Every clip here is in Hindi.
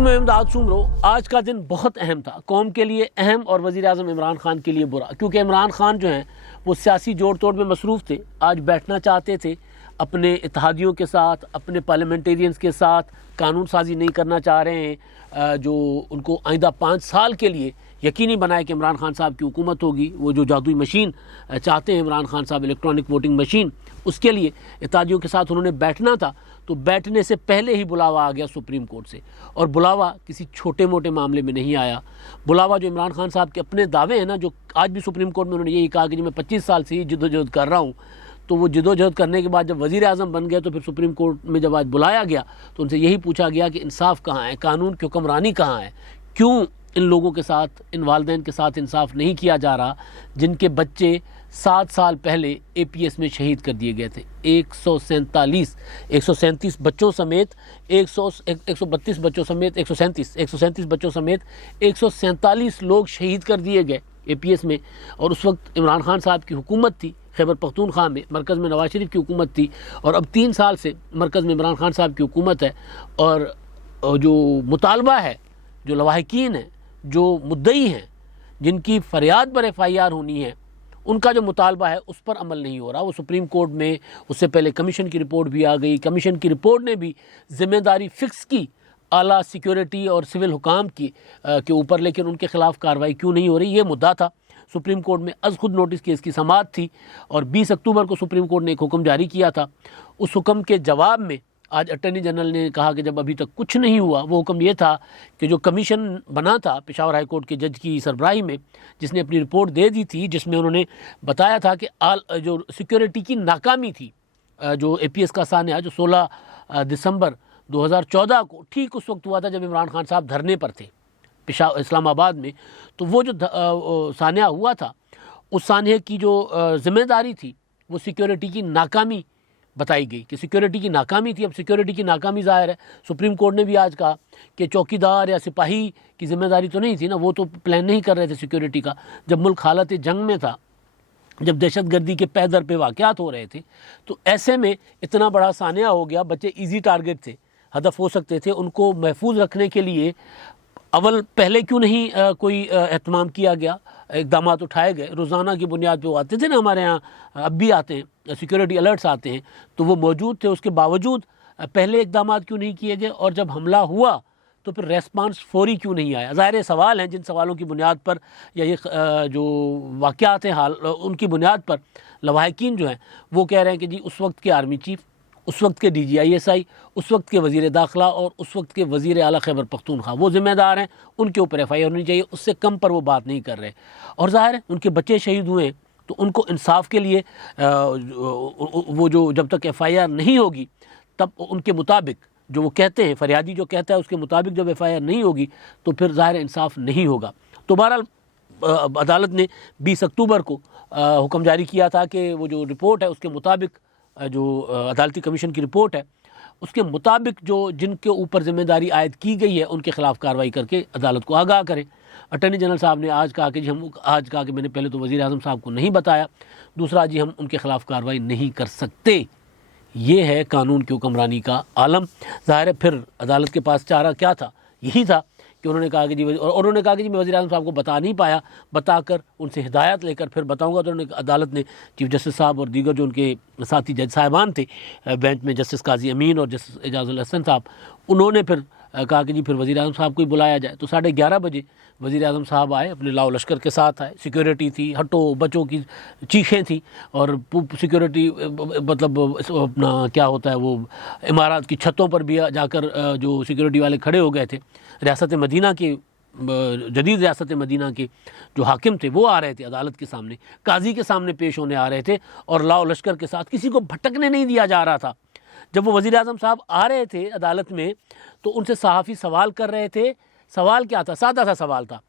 वालेकुम, मैं इमदाद सुमरो। आज का दिन बहुत अहम था, कौम के लिए अहम और वज़ीर आज़म इमरान खान के लिए बुरा, क्योंकि इमरान खान जो हैं वो सियासी जोड़ तोड़ में मसरूफ़ थे। आज बैठना चाहते थे अपने इत्तेहादियों के साथ, अपने पार्लियामेंटेरियंस के साथ, कानून साजी नहीं करना चाह रहे हैं जो उनको आइंदा 5 साल के लिए यकीनी बनाए कि इमरान खान साहब की हुकूमत होगी। वो जो जादुई मशीन चाहते हैं इमरान खान साहब, इलेक्ट्रॉनिक वोटिंग मशीन, उसके लिए इत्तेहादियों के साथ उन्होंने बैठना था। तो बैठने से पहले ही बुलावा आ गया सुप्रीम कोर्ट से, और बुलावा किसी छोटे मोटे मामले में नहीं आया। बुलावा जो इमरान खान साहब के अपने दावे हैं ना, जो आज भी सुप्रीम कोर्ट में उन्होंने यही कहा कि जी मैं 25 साल से ही जिद्दोजहद कर रहा हूँ। तो वो जिद्दोजहद करने के बाद जब वज़ीर आज़म बन गए तो फिर सुप्रीम कोर्ट में जब आज बुलाया गया तो उनसे यही पूछा गया कि इंसाफ कहाँ है, कानून की हुक्मरानी कहाँ है, क्यों इन लोगों के साथ, इन वालिदैन के साथ इंसाफ नहीं किया जा रहा जिनके बच्चे 7 साल पहले APS में शहीद कर दिए गए थे। 137 बच्चों समेत 132 बच्चों समेत 137 बच्चों समेत 147 लोग शहीद कर दिए गए APS में। और उस वक्त इमरान खान साहब की हुकूमत थी खैबर पख्तूनख्वा में, मरकज़ में नवाज शरीफ की हुकूमत थी, और अब 3 साल से मरकज़ में इमरान खान साहब की हुकूमत है। और जो मुतालबा है, जो लवाहिकीन हैं, जो मुद्दई हैं, जिनकी फ़रियाद पर FIR होनी है, उनका जो मुतालबा है उस पर अमल नहीं हो रहा। वो सुप्रीम कोर्ट में, उससे पहले कमीशन की रिपोर्ट भी आ गई। कमीशन की रिपोर्ट ने भी ज़िम्मेदारी फ़िक्स की आला सिक्योरिटी और सिविल हुकाम की के ऊपर, लेकिन उनके ख़िलाफ़ कार्रवाई क्यों नहीं हो रही, ये मुद्दा था। सुप्रीम कोर्ट में अज़ खुद नोटिस केस की समाअत थी और 20 अक्टूबर को सुप्रीम कोर्ट ने एक हुक्म जारी किया था। उस हुक्म के जवाब में आज अटर्नी जनरल ने कहा कि जब अभी तक कुछ नहीं हुआ, वो हुक्म ये था कि जो कमीशन बना था पेशावर हाई कोर्ट के जज की सरबराही में, जिसने अपनी रिपोर्ट दे दी थी, जिसमें उन्होंने बताया था कि जो सिक्योरिटी की नाकामी थी, जो APS का सान्या जो 16 दिसंबर 2014 को ठीक उस वक्त हुआ था जब इमरान खान साहब धरने पर थे इस्लामाबाद में। तो वो जो सान्या हुआ था, उस सान्हे की जो ज़िम्मेदारी थी वो सिक्योरिटी की नाकामी बताई गई कि सिक्योरिटी की नाकामी थी। अब सिक्योरिटी की नाकामी ज़ाहिर है, सुप्रीम कोर्ट ने भी आज कहा कि चौकीदार या सिपाही की ज़िम्मेदारी तो नहीं थी ना, वो तो प्लान नहीं कर रहे थे सिक्योरिटी का। जब मुल्क हालत जंग में था, जब दहशतगर्दी के पैदर पे वाक़यात हो रहे थे, तो ऐसे में इतना बड़ा सान्या हो गया। बच्चे ईजी टारगेट थे, हदफ हो सकते थे। उनको महफूज रखने के लिए अव्वल पहले क्यों नहीं कोई एहतमाम किया गया, इक़दाम उठाए गए। रोज़ाना की बुनियाद पे वो आते थे ना, हमारे यहाँ अब भी आते हैं, सिक्योरिटी अलर्ट्स आते हैं, तो वो मौजूद थे। उसके बावजूद पहले इक़दाम क्यों नहीं किए गए, और जब हमला हुआ तो फिर रेस्पॉन्स फौरी क्यों नहीं आया। ज़ाहिर सवाल हैं, जिन सवालों की बुनियाद पर या ये जो वाक़यात हैं हाल, उनकी बुनियाद पर लवाहिकीन जो हैं वो कह रहे हैं कि जी उस वक्त के आर्मी चीफ़, उस वक्त के DGISI, उस वक्त के वज़ीर दाखिला और उस वक्त के वज़ीर आला खैबर पख्तूनख्वा वो ज़िम्मेदार हैं, उनके ऊपर FIR होनी चाहिए। उससे कम पर वो बात नहीं कर रहे। और ज़ाहिर है उनके बच्चे शहीद हुए तो उनको इंसाफ के लिए वो जो जब तक FIR नहीं होगी तब उनके मुताबिक जो वो कहते हैं, फरियादी जो कहता है उसके मुताबिक जब FIR नहीं होगी तो फिर ज़ाहिर इंसाफ नहीं होगा। तो बहरहाल अदालत ने 20 अक्टूबर को हुक्म जारी किया था कि वो जो रिपोर्ट है उसके मुताबिक, जो अदालती कमीशन की रिपोर्ट है उसके मुताबिक जो जिनके ऊपर ज़िम्मेदारी आयद की गई है उनके ख़िलाफ़ कार्रवाई करके अदालत को आगाह करें। अटर्नी जनरल साहब ने आज कहा कि मैंने पहले तो वज़ीर आज़म साहब को नहीं बताया, दूसरा जी हम उनके ख़िलाफ़ कार्रवाई नहीं कर सकते। ये है कानून की हुक्मरानी का आलम। ज़ाहिर है फिर अदालत के पास चारा क्या था, यही था कि उन्होंने कहा कि जी, और उन्होंने कहा कि जी मैं वज़ीर आज़म साहब को बता नहीं पाया, बताकर उनसे हिदायत लेकर फिर बताऊंगा। तो उन्होंने, अदालत ने चीफ जस्टिस साहब और दीगर जो उनके साथी जज साहिबान थे बेंच में, जस्टिस काजी अमीन और जस्टिस एजाजुल हसन साहब, उन्होंने फिर कहा कि जी फिर वज़ीर आज़म साहब को ही बुलाया जाए। तो 11:30 बजे वज़ीर आज़म साहब आए, अपने लाओ लश्कर के साथ आए। सिक्योरिटी थी, हटो बच्चों की चीखें थी, और सिक्योरिटी मतलब अपना क्या होता है वो इमारत की छतों पर भी जाकर जो सिक्योरिटी वाले खड़े हो गए थे। रियासत मदीना के, जदीद रियासत मदीना के जो हाकिम थे वो आ रहे थे अदालत के सामने, काजी के सामने पेश होने आ रहे थे, और लाओ लश्कर के साथ किसी को भटकने नहीं दिया जा रहा था। जब वो वज़ीर आज़म साहब आ रहे थे अदालत में तो उनसे सहाफ़ी सवाल कर रहे थे। सवाल क्या था? सादा सा सवाल था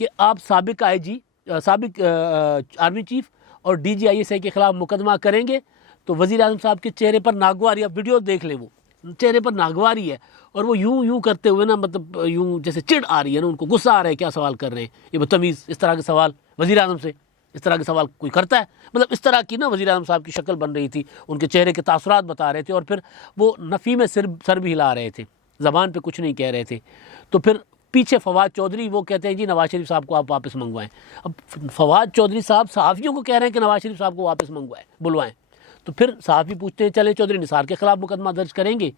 कि आप साबिक IG, साबिक आर्मी चीफ़ और DGISI के ख़िलाफ़ मुकदमा करेंगे? तो वज़ीर आज़म साहब के चेहरे पर नागवारी, आप वीडियो देख लें, वो चेहरे पर नागवारी है, और वो यूं करते हुए ना, मतलब यूं जैसे चिढ़ आ रही है ना, उनको गुस्सा आ रहा है क्या सवाल कर रहे हैं ये बदतमीज़। इस तरह के सवाल वज़ीर आज़म से, इस तरह के सवाल कोई करता है? मतलब इस तरह की ना वज़ीर आज़म साहब की शक्ल बन रही थी, उनके चेहरे के तासुरात बता रहे थे, और फिर वो नफ़ी में सर भी हिला रहे थे ज़बान पे कुछ नहीं कह रहे थे। तो फिर पीछे फवाद चौधरी वो कहते हैं जी नवाज शरीफ साहब को आप वापस मंगवाएं। अब फवाद चौधरी साहब सहाफ़ियों को कह रहे हैं कि नवाज शरीफ साहब को वापस मंगवाएं, बुलवाएं। तो फिर सहाफ़ी पूछते हैं चले चौधरी निसार के ख़िलाफ़ मुकदमा दर्ज करेंगे,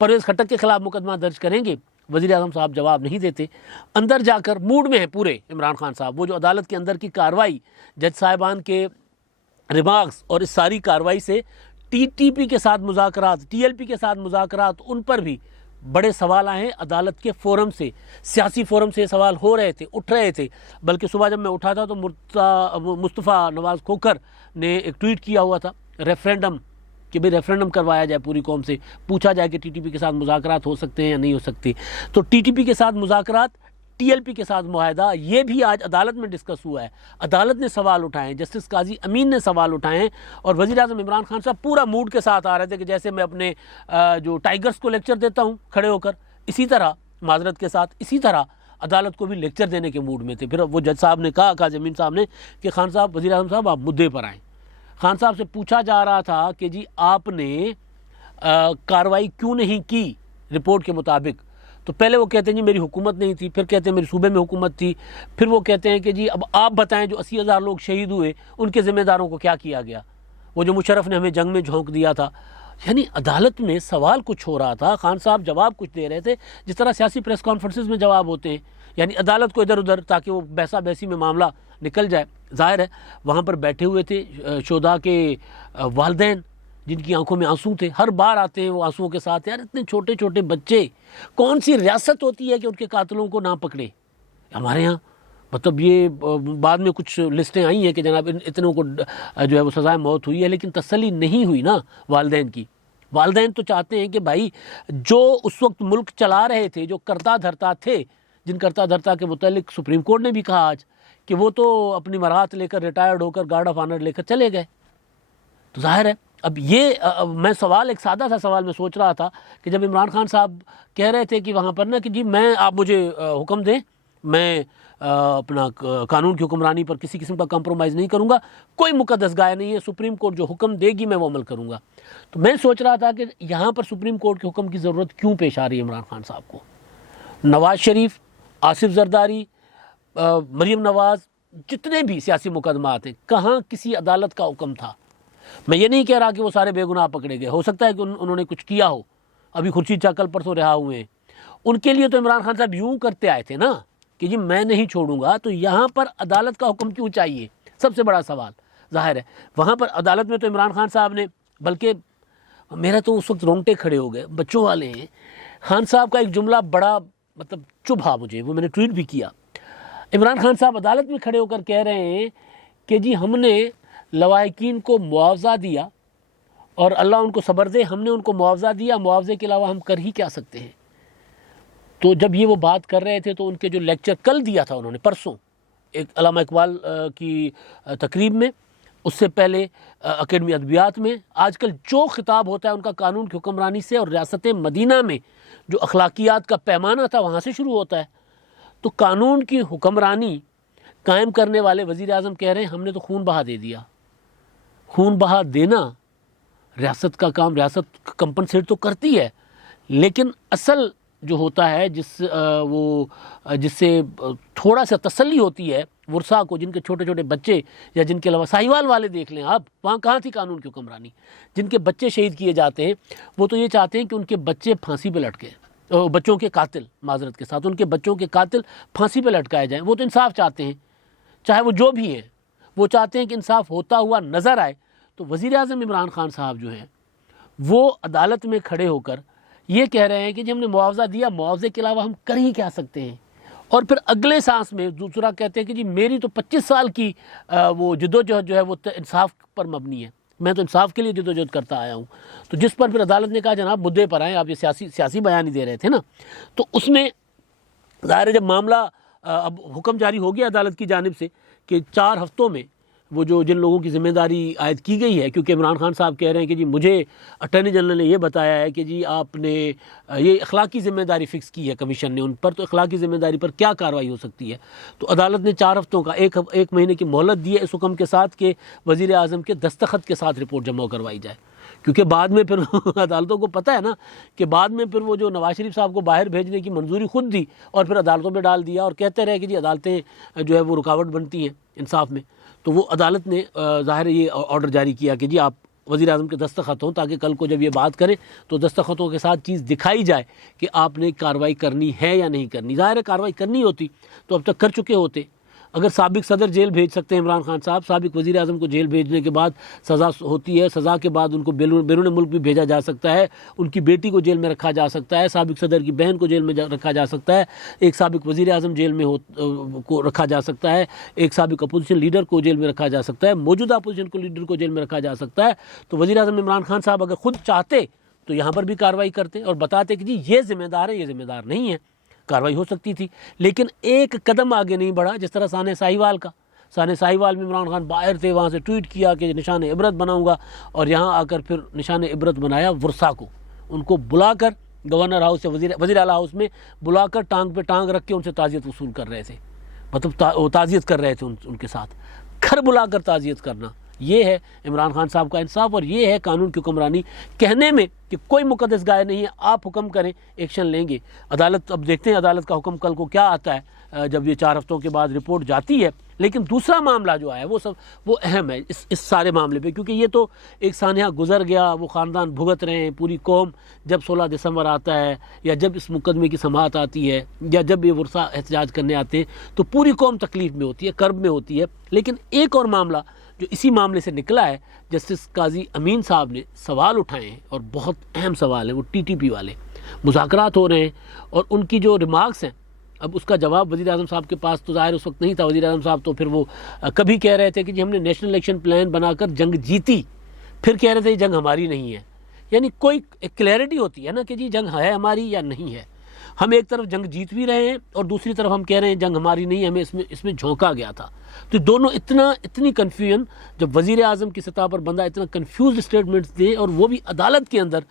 परवेज़ खट्टक के ख़िलाफ़ मुकदमा दर्ज करेंगे। वज़ीर आज़म साहब जवाब नहीं देते। अंदर जाकर मूड में है पूरे इमरान खान साहब। वो जो अदालत के अंदर की कार्रवाई, जज साहिबान के रिमार्क्स और इस सारी कार्रवाई से टीटीपी के साथ मुज़ाकरात, टीएलपी के साथ मुज़ाकरात, उन पर भी बड़े सवाल आए हैं। अदालत के फोरम से, सियासी फोरम से सवाल हो रहे थे, उठ रहे थे। बल्कि सुबह जब मैं उठा था तो मुस्तफ़ा नवाज़ खोखर ने एक ट्वीट किया हुआ था रेफरेंडम, कि भाई रेफरेंडम करवाया जाए, पूरी कौम से पूछा जाए कि टीटीपी के साथ मुज़ाकरात हो सकते हैं या नहीं हो सकते। तो टीटीपी के साथ मुज़ाकरात, टीएलपी के साथ मुआहदा, ये भी आज अदालत में डिस्कस हुआ है। अदालत ने सवाल उठाए, जस्टिस काजी अमीन ने सवाल उठाए हैं और वज़ीर आज़म इमरान खान साहब पूरा मूड के साथ आ रहे थे कि जैसे मैं अपने जो टाइगर्स को लेक्चर देता हूँ खड़े होकर, इसी तरह माजरत के साथ इसी तरह अदालत को भी लेक्चर देने के मूड में थे। फिर वो जज साहब ने कहा, काजी अमीन साहब ने, कि खान साहब, वज़ीर आज़म साहब आप मुद्दे पर आएँ। खान साहब से पूछा जा रहा था कि जी आपने कार्रवाई क्यों नहीं की रिपोर्ट के मुताबिक। तो पहले वो कहते हैं जी मेरी हुकूमत नहीं थी, फिर कहते हैं मेरे सूबे में हुकूमत थी, फिर वो कहते हैं कि जी अब आप बताएं जो 80,000 लोग शहीद हुए उनके ज़िम्मेदारों को क्या किया गया, वो जो मुशर्रफ ने हमें जंग में झोंक दिया था। यानी अदालत में सवाल कुछ हो रहा था, खान साहब जवाब कुछ दे रहे थे, जिस तरह सियासी प्रेस कॉन्फ्रेंसेस में जवाब होते हैं, यानी अदालत को इधर उधर, ताकि वो बहसा बहसी में मामला निकल जाए। ज़ाहिर है वहाँ पर बैठे हुए थे शोधा के वालिदैन, जिनकी आंखों में आंसू थे, हर बार आते हैं वो आंसुओं के साथ। यार इतने छोटे छोटे बच्चे, कौन सी रियासत होती है कि उनके कातिलों को ना पकड़े। हमारे यहाँ मतलब ये बाद में कुछ लिस्टें आई हैं कि जनाब इतनों को जो है वो सज़ाए मौत हुई है, लेकिन तसल्ली नहीं हुई ना वालिदैन की। वालिदैन तो चाहते हैं कि भाई जो उस वक्त मुल्क चला रहे थे, जो करता धरता थे, जिन करता धरता के मुतालिक सुप्रीम कोर्ट ने भी कहा आज कि वो तो अपनी मराहत लेकर रिटायर्ड होकर गार्ड ऑफ ऑनर लेकर चले गए। तो जाहिर है अब ये मैं सवाल, एक सादा सा सवाल मैं सोच रहा था कि जब इमरान खान साहब कह रहे थे कि वहाँ पर ना कि जी मैं, आप मुझे हुक्म दें, मैं अपना कानून की हुक्मरानी पर किसी किस्म का कंप्रोमाइज़ नहीं करूँगा, कोई मुकद्दस गाय नहीं है, सुप्रीम कोर्ट जो हुक्म देगी मैं वो अमल करूँगा। तो मैं सोच रहा था कि यहाँ पर सुप्रीम कोर्ट के हुक्म की ज़रूरत क्यों पेश आ रही है इमरान खान साहब को। नवाज़ शरीफ, आसिफ जरदारी, मरीम नवाज़, जितने भी सियासी मुकदमात हैं, कहाँ किसी अदालत का हुक्म था। मैं ये नहीं कह रहा कि वो सारे बेगुनाह पकड़े गए, हो सकता है कि उन्होंने कुछ किया हो, अभी खुर्शीद शाह कल परसों रिहा हुए हैं, उनके लिए तो इमरान खान साहब यूँ करते आए थे ना कि जी मैं नहीं छोड़ूंगा। तो यहाँ पर अदालत का हुक्म क्यों चाहिए, सबसे बड़ा सवाल। जाहिर है वहाँ पर अदालत में तो इमरान खान साहब ने, बल्कि मेरा तो उस वक्त रोंगटे खड़े हो गए, बच्चों वाले हैं। खान साहब का एक जुमला बड़ा मतलब चुभा मुझे, वो मैंने ट्वीट भी किया। इमरान खान साहब अदालत में खड़े होकर कह रहे हैं कि जी हमने लवाहिकीन को मुआवजा दिया और अल्लाह उनको सब्र दे, हमने उनको मुआवजा दिया, मुआवजे के अलावा हम कर ही क्या सकते हैं। तो जब ये वो बात कर रहे थे तो उनके जो लेक्चर कल दिया था उन्होंने, परसों एक अल्लामा इकबाल की तकरीब में, उससे पहले अकेडमी अदबियात में, आजकल जो खिताब होता है उनका कानून की हुक्मरानी से और रियासत मदीना में जो अखलाकियात का पैमाना था वहाँ से शुरू होता है। तो कानून की हुक्मरानी कायम करने वाले वज़ीर आज़म कह रहे हैं हमने तो खून बहा दे दिया। खून बहा देना रियासत का काम, रियासत कंपनसेट तो करती है, लेकिन असल जो होता है जिससे थोड़ा सा तसल्ली होती है वर्षा को, जिनके छोटे छोटे बच्चे, या जिनके अलावा साहिवाल वाले देख लें आप, वहाँ कहाँ थी कानून की हुक्मरानी। जिनके बच्चे शहीद किए जाते हैं वो तो ये चाहते हैं कि उनके बच्चे फांसी पे लटके, बच्चों के कातिल, माजरत के साथ उनके बच्चों के कातिल फांसी पे लटकाए जाएं। वो तो इंसाफ चाहते हैं, चाहे वो जो भी हैं, वो चाहते हैं कि इंसाफ होता हुआ नज़र आए। तो वज़ीर आज़म इमरान खान साहब जो हैं वो अदालत में खड़े होकर ये कह रहे हैं कि जब हमने मुआवजा दिया, मुआवजे के अलावा हम कर ही क्या सकते हैं। और फिर अगले सांस में दूसरा कहते हैं कि जी मेरी तो 25 साल की वो जद्दोजहद जो है वो इंसाफ पर मबनी है, मैं तो इंसाफ के लिए जद्दोजहद करता आया हूँ। तो जिस पर फिर अदालत ने कहा जनाब मुद्दे पर आएँ, आप ये सियासी बयान ही दे रहे थे ना। तो उसमें ज़ाहिर है जब मामला अब हुक्म जारी हो गया अदालत की जानिब से कि 4 हफ्तों में वो जो जिन लोगों की ज़िम्मेदारी आयद की गई है, क्योंकि इमरान खान साहब कह रहे हैं कि जी मुझे अटॉर्नी जनरल ने ये बताया है कि जी आपने ये अखलाकी ज़िम्मेदारी फ़िक्स की है कमीशन ने उन पर, तो अखलाकी ज़िम्मेदारी पर क्या कार्रवाई हो सकती है। तो अदालत ने 4 हफ्तों का, एक महीने की मोहलत दी है इस हुक्म के साथ कि वज़ीर आज़म के दस्तखत के साथ रिपोर्ट जमा करवाई जाए, क्योंकि बाद में फिर अदालतों को पता है ना कि बाद में फिर वो जो नवाज शरीफ साहब को बाहर भेजने की मंजूरी खुद दी और फिर अदालतों में डाल दिया और कहते रहे कि जी अदालतें जो है वो रुकावट बनती हैं इंसाफ में। तो वो अदालत ने ज़ाहिर ये ऑर्डर जारी किया कि जी आप वज़ीर आज़म के दस्तखत हों, ताकि कल को जब ये बात करें तो दस्तखतों के साथ चीज़ दिखाई जाए कि आपने कार्रवाई करनी है या नहीं करनी। ज़ाहिर है कार्रवाई करनी होती तो अब तक कर चुके होते। अगर साबिक सदर जेल भेज सकते हैं इमरान खान साहब, साबिक वज़ीर आज़म को जेल भेजने के बाद सज़ा होती है, सज़ा के बाद उनको बैरून मुल्क भी भेजा जा सकता है, उनकी बेटी को जेल में रखा जा सकता है, साबिक सदर की बहन को जेल में रखा जा सकता है, एक साबिक वज़ीर आज़म जेल में को रखा जा सकता है, एक साबिक अपोजिशन लीडर को जेल में रखा जा सकता है, मौजूदा अपोजिशन को लीडर को जेल में रखा जा सकता है। तो वज़ीर आज़म इमरान खान साहब अगर खुद चाहते तो यहाँ पर भी कार्रवाई करते और बताते कि जी ये ज़िम्मेदार है, ये ज़िम्मेदार नहीं है, कार्रवाई हो सकती थी। लेकिन एक कदम आगे नहीं बढ़ा, जिस तरह साने साहिवाल का। साने साहिवाल में इमरान खान बाहर थे, वहाँ से ट्वीट किया कि निशान इबरत बनाऊंगा, और यहाँ आकर फिर निशान इबरत बनाया वर्षा को। उनको बुलाकर गवर्नर हाउस से वज़ीर आला हाउस में बुलाकर टांग पे टांग रख के उनसे ताज़ियत वसूल कर रहे थे, मतलब ताज़ियत कर रहे थे उनके साथ। घर बुलाकर ताज़ियत करना, ये है इमरान खान साहब का इंसाफ और ये है कानून की हुक्मरानी। कहने में कि कोई मुकद्दस गाय नहीं है, आप हुक्म करें एक्शन लेंगे। अदालत, अब देखते हैं अदालत का हुक्म कल को क्या आता है जब ये 4 हफ्तों के बाद रिपोर्ट जाती है। लेकिन दूसरा मामला जो आया वो अहम है इस सारे मामले पे, क्योंकि ये तो एक सानिया गुजर गया, वो ख़ानदान भुगत रहे हैं, पूरी कौम जब 16 दिसंबर आता है या जब इस मुकदमे की समाअत आती है या जब ये वर्षा एहतजाज करने आते हैं तो पूरी कौम तकलीफ़ में होती है, कर्ब में होती है। लेकिन एक और मामला जो इसी मामले से निकला है, जस्टिस काजी अमीन साहब ने सवाल उठाए हैं और बहुत अहम सवाल है, वो टीटीपी वाले मुज़ाकरात हो रहे हैं और उनकी जो रिमार्क्स हैं, अब उसका जवाब वज़ीर आज़म साहब के पास तो ज़ाहिर उस वक्त नहीं था। वज़ीर आज़म साहब तो फिर वो कभी कह रहे थे कि जी हमने नेशनल इलेक्शन प्लान बनाकर जंग जीती, फिर कह रहे थे जंग हमारी नहीं है। यानी कोई क्लैरिटी होती है ना कि जी जंग है हमारी या नहीं है। हम एक तरफ जंग जीत भी रहे हैं और दूसरी तरफ हम कह रहे हैं जंग हमारी नहीं है, हमें इसमें झोंका गया था। तो दोनों इतनी कन्फ्यूजन, जब वज़ीर आज़म की सतह पर बंदा इतना कन्फ्यूज स्टेटमेंट्स दे और वो भी अदालत के अंदर,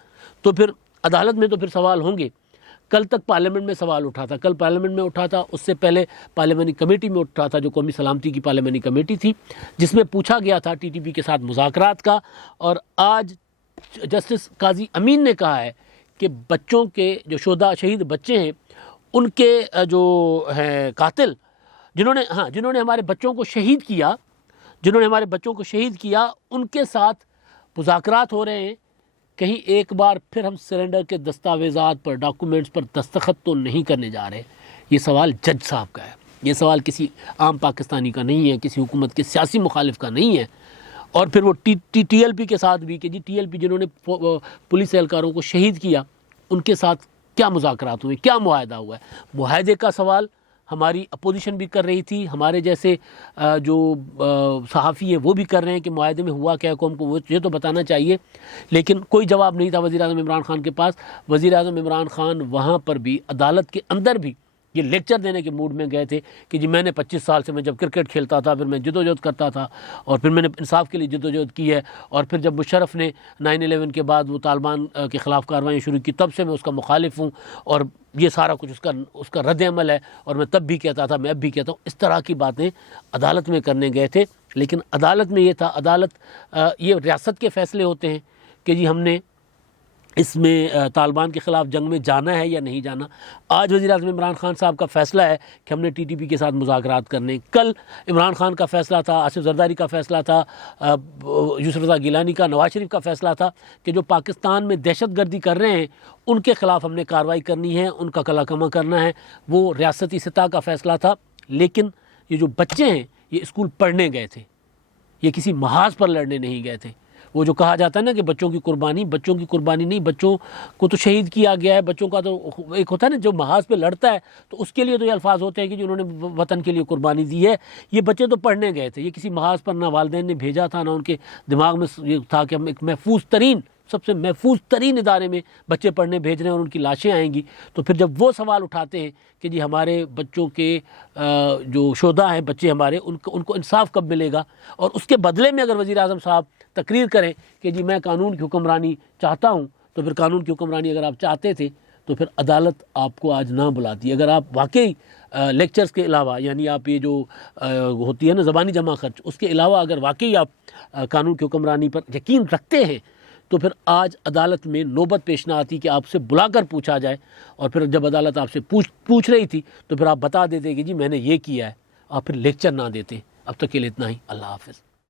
तो फिर अदालत में तो फिर सवाल होंगे। कल तक पार्लियामेंट में सवाल उठा था, कल पार्लियामेंट में उठा था, उससे पहले पार्लियामानी कमेटी में उठा था, जो कौमी सलामती की पार्लियामानी कमेटी थी, जिसमें पूछा गया था टीटीपी के साथ मुज़ाकरात का। और आज जस्टिस काजी अमीन ने कहा है कि बच्चों के जो शहीद बच्चे हैं, उनके जो हैं कातिल, जिन्होंने हमारे बच्चों को शहीद किया, उनके साथ मुज़ाकरात हो रहे हैं। कहीं एक बार फिर हम सरेंडर के दस्तावेज़ात पर, डॉक्यूमेंट्स पर दस्तखत तो नहीं करने जा रहे। ये सवाल जज साहब का है, ये सवाल किसी आम पाकिस्तानी का नहीं है, किसी हुकूमत के सियासी मुखालिफ का नहीं है। और फिर वो टीएलपी के साथ भी कि जी टीएलपी जिन्होंने पुलिस एहलकारों को शहीद किया, उनके साथ क्या मुज़ाकरात हुए, क्या मुआहदा हुआ है। मुआहदे का सवाल हमारी अपोजिशन भी कर रही थी, हमारे जैसे जो सहाफ़ी है वो भी कर रहे हैं कि मुआहदे में हुआ क्या, कौम को वो ये तो बताना चाहिए। लेकिन कोई जवाब नहीं था वज़ीर आज़म इमरान खान के पास। वज़ीर आज़म इमरान खान वहाँ पर भी, अदालत के अंदर भी ये लेक्चर देने के मूड में गए थे कि जी मैंने 25 साल से, मैं जब क्रिकेट खेलता था, फिर मैं जदोजहद करता था और फिर मैंने इंसाफ के लिए जदोजहद की है, और फिर जब मुशर्रफ ने 9/11 के बाद वो तालिबान के ख़िलाफ़ कार्रवाई शुरू की, तब से मैं उसका मुखालिफ हूँ और ये सारा कुछ उसका रद्द अमल है, और मैं तब भी कहता था, मैं अब भी कहता हूँ। इस तरह की बातें अदालत में करने गए थे। लेकिन अदालत में ये था, ये रियासत के फ़ैसले होते हैं कि जी हमने इसमें तालिबान के ख़िलाफ़ जंग में जाना है या नहीं जाना। आज वज़ीर आज़म इमरान खान साहब का फ़ैसला है कि हमने टीटीपी के साथ मुज़ाकरात करने। कल इमरान खान का फ़ैसला था, आसिफ जरदारी का फ़ैसला था, यूसुफ रज़ा गिलानी का, नवाज शरीफ का फ़ैसला था कि जो पाकिस्तान में दहशतगर्दी कर रहे हैं उनके ख़िलाफ़ हमने कार्रवाई करनी है, उनका कलाकमा करना है। वो रियासती सतह का फ़ैसला था। लेकिन ये जो बच्चे हैं ये स्कूल पढ़ने गए थे, ये किसी महाज पर लड़ने नहीं गए थे। वो जो कहा जाता है ना कि बच्चों की कुर्बानी नहीं, बच्चों को तो शहीद किया गया है। बच्चों का तो एक होता है ना, जो महाज पे लड़ता है तो उसके लिए तो ये अल्फाज होते हैं कि जिन्होंने वतन के लिए कुर्बानी दी है। ये बच्चे तो पढ़ने गए थे, ये किसी महाज पर ना वालिदैन ने भेजा था, ना उनके दिमाग में ये था कि हम एक सबसे महफूज तरीन इदारे में बच्चे पढ़ने भेज रहे हैं और उनकी लाशें आएंगी। तो फिर जब वो सवाल उठाते हैं कि जी हमारे बच्चों के जो शोधा हैं, बच्चे हमारे, उनको इंसाफ कब मिलेगा, और उसके बदले में अगर वज़ीर आज़म साहब तकरीर करें कि जी मैं कानून की हुक्मरानी चाहता हूँ, तो फिर कानून की हुक्मरानी अगर आप चाहते थे तो फिर अदालत आपको आज ना बुलाती। अगर आप वाकई लेक्चर्स के अलावा, यानी आप ये जो होती है ना ज़बानी जमा खर्च, उसके अलावा अगर वाकई आप कानून की हुक्मरानी पर यकीन रखते हैं तो फिर आज अदालत में नौबत पेश ना आती कि आपसे बुलाकर पूछा जाए, और फिर जब अदालत आपसे पूछ रही थी तो फिर आप बता देते कि जी मैंने ये किया है, आप फिर लेक्चर ना देते। अब तक के लिए इतना ही। अल्लाह हाफ़िज़।